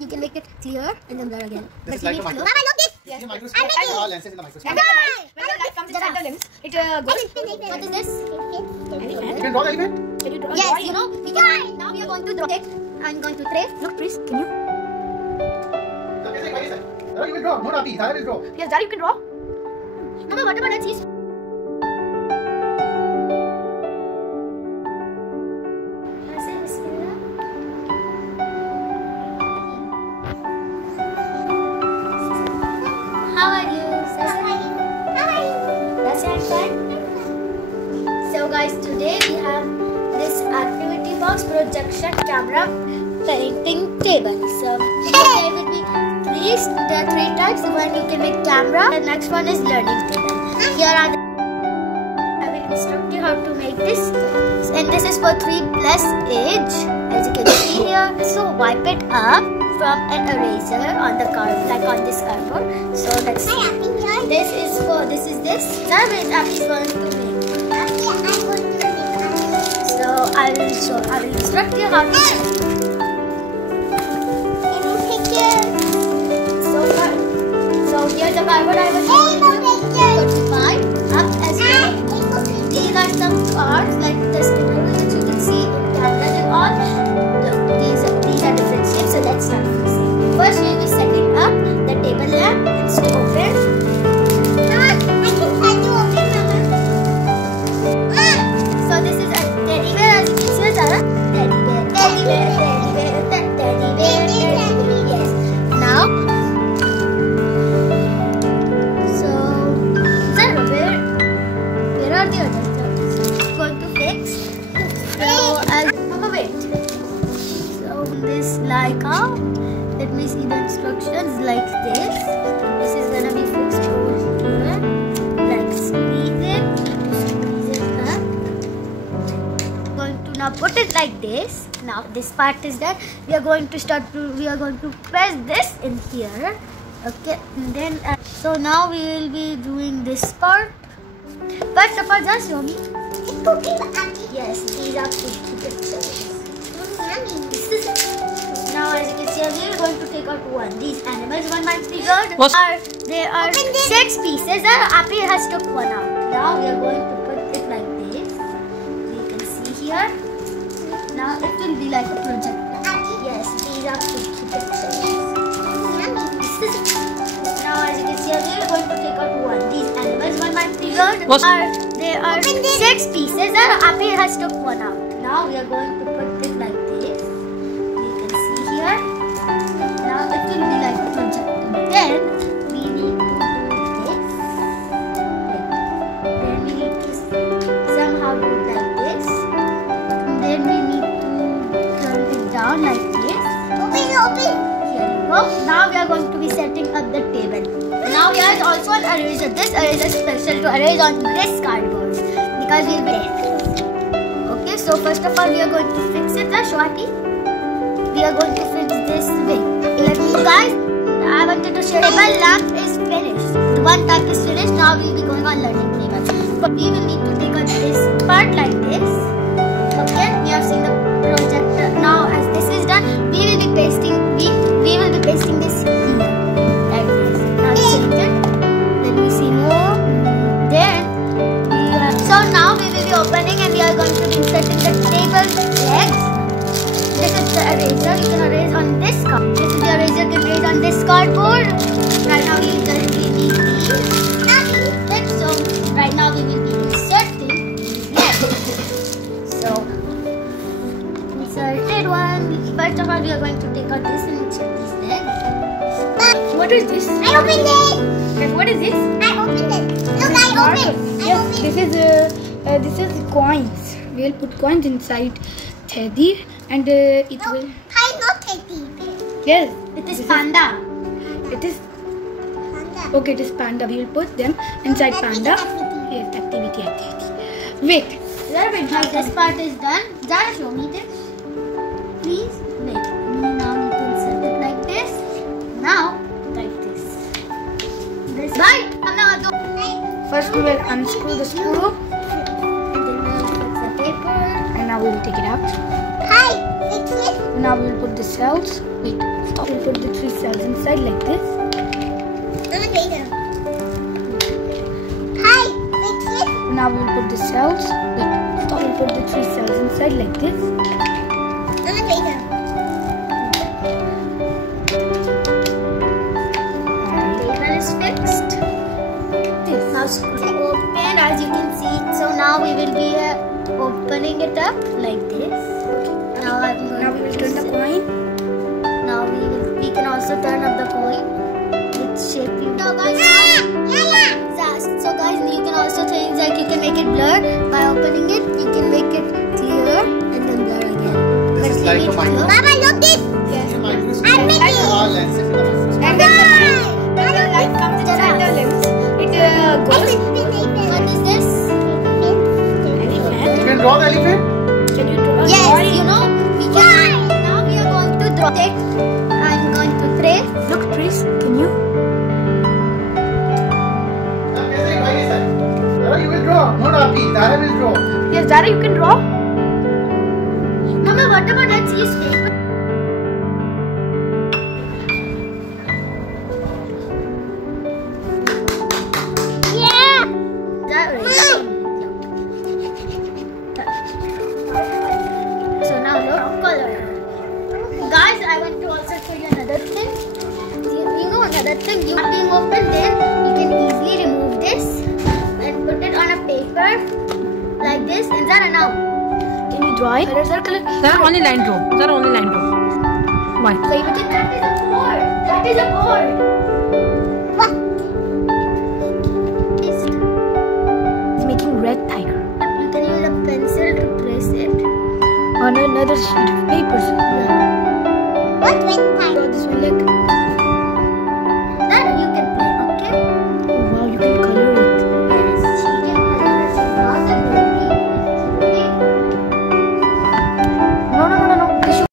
you can make it clear and then blur again. This is like a microscope. Mama, look this. Yes. Microscope. And all lenses in the microscope. When the light comes inside the lens, it goes. What is this? You can draw the elephant? Can you draw? Yes, you know, we can. Now we are going to draw it. I'm going to trace. Look, please. Can you? What is it? Dara, you can draw. No, Rafi. Dara will draw. Yes, Dara, you can draw. Mama, what about that cheese? How are you? Hi. That's your friend. So guys, today we have this activity box, projection, camera, painting table. So there will be these. There are 3 types. One you can make camera. The next one is learning table. Here are I will instruct you how to make this. And this is for 3+ age, as you can see here. So wipe it up from an eraser on the card, like on this cardboard. So let's see. This is this. Now it's going to make. So I will instruct you how to make. So here's the cardboard I was showing you. So divide up as well. These are some cards like this, which you can see in cameras and all. These are different shapes. So let's start fixing. First, we will be setting up the table lamp. It's open. So this is a teddy bear, as you can see, Zara. Teddy bear. Yes. Now, so Zara, where are the other things? I'm going to fix. So Mama, wait. So this let me see the instructions like this. This is gonna be fixed over here. Like squeeze it up. Going to now put it like this. Now this part is done. We are going to press this in here. Okay, and then so now we will be doing this part. First of all, just show me. Yes, these are pictures. Now, as you can see, we are going to take out one. These animals, one might be good. There are 6 pieces. Api has took one out. Now we are going to put it like this. You can see here. Now it will be like a projector. Yes, these are pictures. Now, as you can see, we are going to take out one. These animals, one might be good. There are 6 pieces. Api has took one out. Now we are going to put it like this. You can see here. Now it will be like a projector. Then we need to do this. Then we need to somehow do it like this. And then we need to turn it down like this. Open. Here you go. Now we are going to be setting up the table. Now here is also an eraser. This eraser is special to erase on this cardboard because we will be there. Okay, so first of all we are going to fix it. Shwati, we are going to fix this way. Guys, I wanted to show you. Table lamp is finished. The one type is finished. Now we will be going on learning table. But we will need to take out this part like this. Okay, we have seen the projector. Now as this is done, we will be pasting. We will be pasting this here like this. Now change it. Let me see more. Then so now we will be opening and we are going to be inserting the table legs. This is the eraser. You can erase on this card. This is the eraser you can erase on this cardboard. Right now we currently need these. So right now we will be inserting these legs. So inserted one. First of all we are going to take out this and insert these legs. What is this? I opened it. And what is this? I opened it. Look, I opened. Yes, this is coins. We will put coins inside teddy and it will. Not teddy. Yes. It is panda. It is. Okay, it is panda. We will put them inside panda. Yes, activity. Wait. Now this part is done. Zara, show me this. Please wait. Now we can insert it like this. Now like this. This. Bye. First we will unscrew the screw. And then we will fix the paper. And now we will take it out. Hi. Fix it. Now we will put the cells. Wait. Stop. we'll put the 3 cells inside like this. Now we will put the cells. We'll put the 3 cells inside like this. Paper is fixed. Now screw open, as you can see. So now we will be opening it up like this. Now we will turn the coin. Now we can also turn up the coin. Which shape you want. So guys, you can also change, like you can make it blur by opening it. You can make it clear and then blur again. This is like a microscope. Mama, look this. Yes. I'm making all lenses in the microscope. And then when the light comes inside the lens, it goes. What is this? You can draw the elephant? Can you draw? Yes, you know, we can. Now we are going to draw it. I'm going to trace. Look, Trace, can you? You will draw. No, Rafi. Zara will draw. Yes, Zara, you can draw. Mama, what about let's use paper? Yeah! That way. So now look, color. Guys, I want to also show you another thing. You know another thing, you being open, then you can easily remove this and put it on a paper like this. And Zara, now. Can you draw it? Color. Zara, only line draw. Zara, only line draw. Why? That is a board. That is a board. What? It's making red tiger. You can use a pencil to trace it. On another sheet of paper. What?